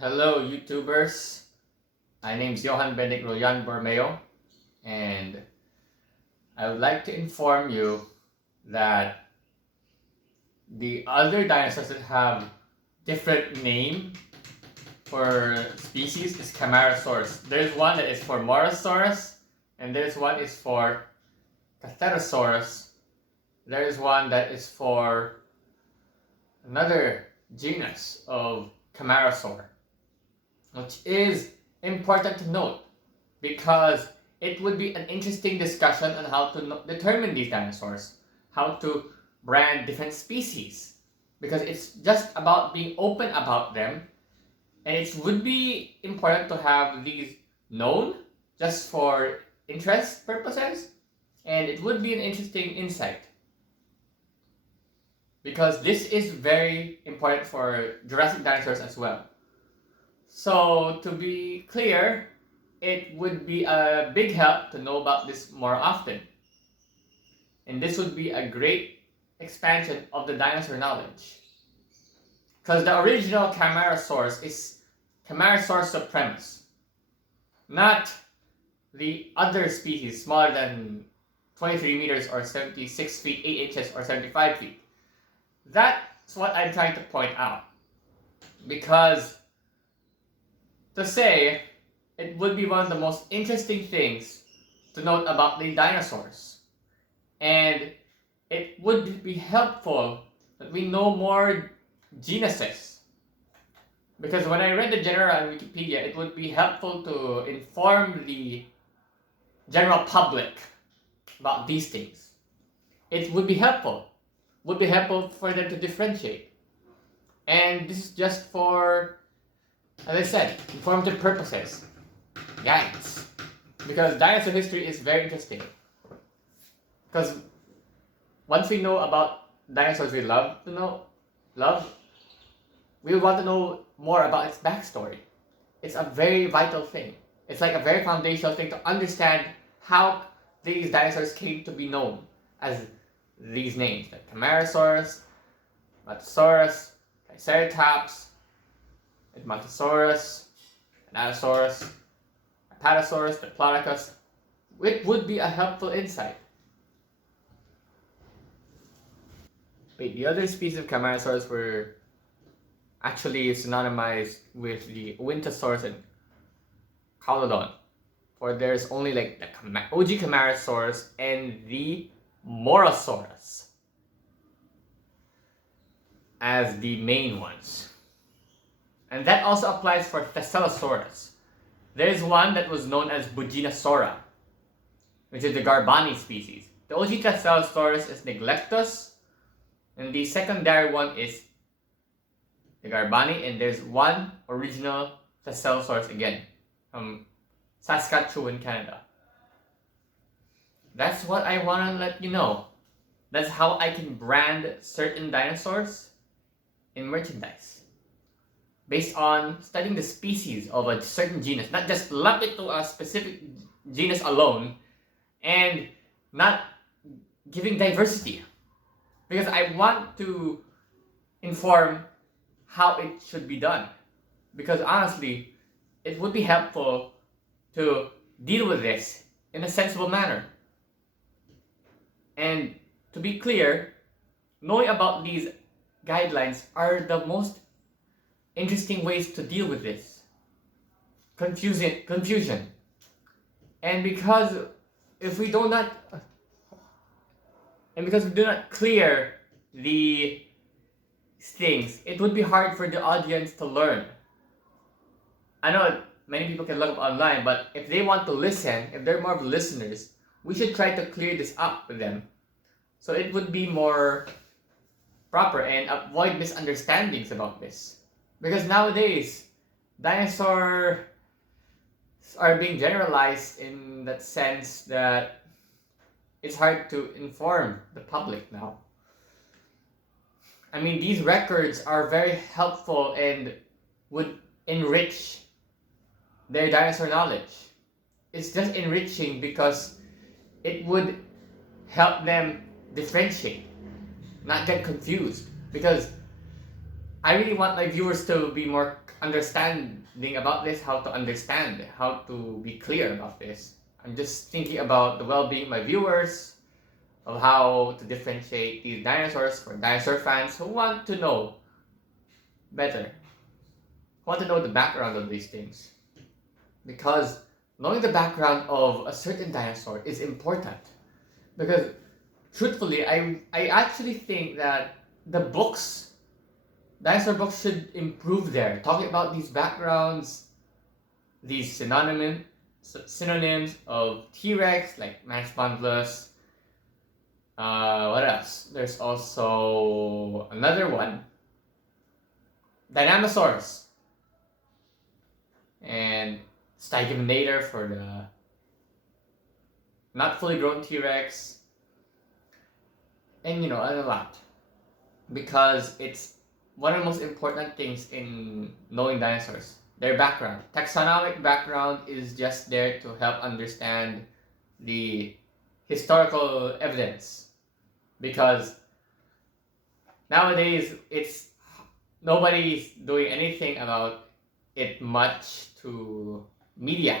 Hello, YouTubers. My name is Johan Benedict Royan Bormeo, and I would like to inform you that the other dinosaurs that have different name for species is Camarasaurus. There's one that is for Morosaurus, and there's one is for Catherosaurus. There's one that is for another genus of Camarasaur, which is important to note because it would be an interesting discussion on how to determine these dinosaurs, how to brand different species, because it's just about being open about them, and it would be important to have these known just for interest purposes, and it would be an interesting insight because this is very important for Jurassic dinosaurs as well. So to be clear, it would be a big help to know about this more often. And this would be a great expansion of the dinosaur knowledge. Because the original Camarasaurus is Camarasaurus supremus, not the other species smaller than 23 meters or 76 feet 8 inches or 75 feet. That's what I'm trying to point out. Because to say, it would be one of the most interesting things to note about the dinosaurs. And it would be helpful that we know more genuses. Because when I read the genera on Wikipedia, it would be helpful to inform the general public about these things. It would be helpful. Would be helpful for them to differentiate. And this is just for, as I said, informative purposes. Yikes. Because dinosaur history is very interesting. Because once we know about dinosaurs we we want to know more about its backstory. It's a very vital thing. It's like a very foundational thing to understand how these dinosaurs came to be known as these names, like Camarasaurus, Morosaurus, Triceratops, Uintasaurus, Dinosaurus, Apatosaurus, Diplodocus. It would be a helpful insight. Wait, the other species of Camarasaurus were actually synonymized with the Uintasaurus and Caulodon. For there's only like the OG Camarasaurus and the Morosaurus as the main ones. And that also applies for Thescelosaurus. There's one that was known as Buginasaura, which is the Garbani species. The OG Thescelosaurus is Neglectus, and the secondary one is the Garbani, and there's one original Thescelosaurus again from Saskatchewan, Canada. That's what I want to let you know. That's how I can brand certain dinosaurs in merchandise. Based on studying the species of a certain genus, not just lump it to a specific genus alone, and not giving diversity. Because I want to inform how it should be done. Because honestly, it would be helpful to deal with this in a sensible manner. And to be clear, knowing about these guidelines are the most interesting ways to deal with this confusion. And because we do not clear the things, it would be hard for the audience to learn. I know many people can look up online, but if they want to listen, if they're more of listeners, we should try to clear this up with them. So it would be more proper and avoid misunderstandings about this. Because nowadays, dinosaurs are being generalized in that sense that it's hard to inform the public now. I mean, these records are very helpful and would enrich their dinosaur knowledge. It's just enriching because it would help them differentiate, not get confused. Because I really want my viewers to be more understanding about this, how to understand, how to be clear about this. I'm just thinking about the well-being of my viewers, of how to differentiate these dinosaurs for dinosaur fans who want to know better, want to know the background of these things. Because knowing the background of a certain dinosaur is important. Because truthfully, I actually think that the books, dinosaur books, should improve there, talking about these backgrounds, these synonyms of T-Rex, like Manspondylus. What else? There's also another one, Dinosaurus, and Stygimnator for the not fully grown T-Rex, and and a lot. Because it's one of the most important things in knowing dinosaurs. Their background. Taxonomic background is just there to help understand the historical evidence. Because nowadays nobody's doing anything about it much to media.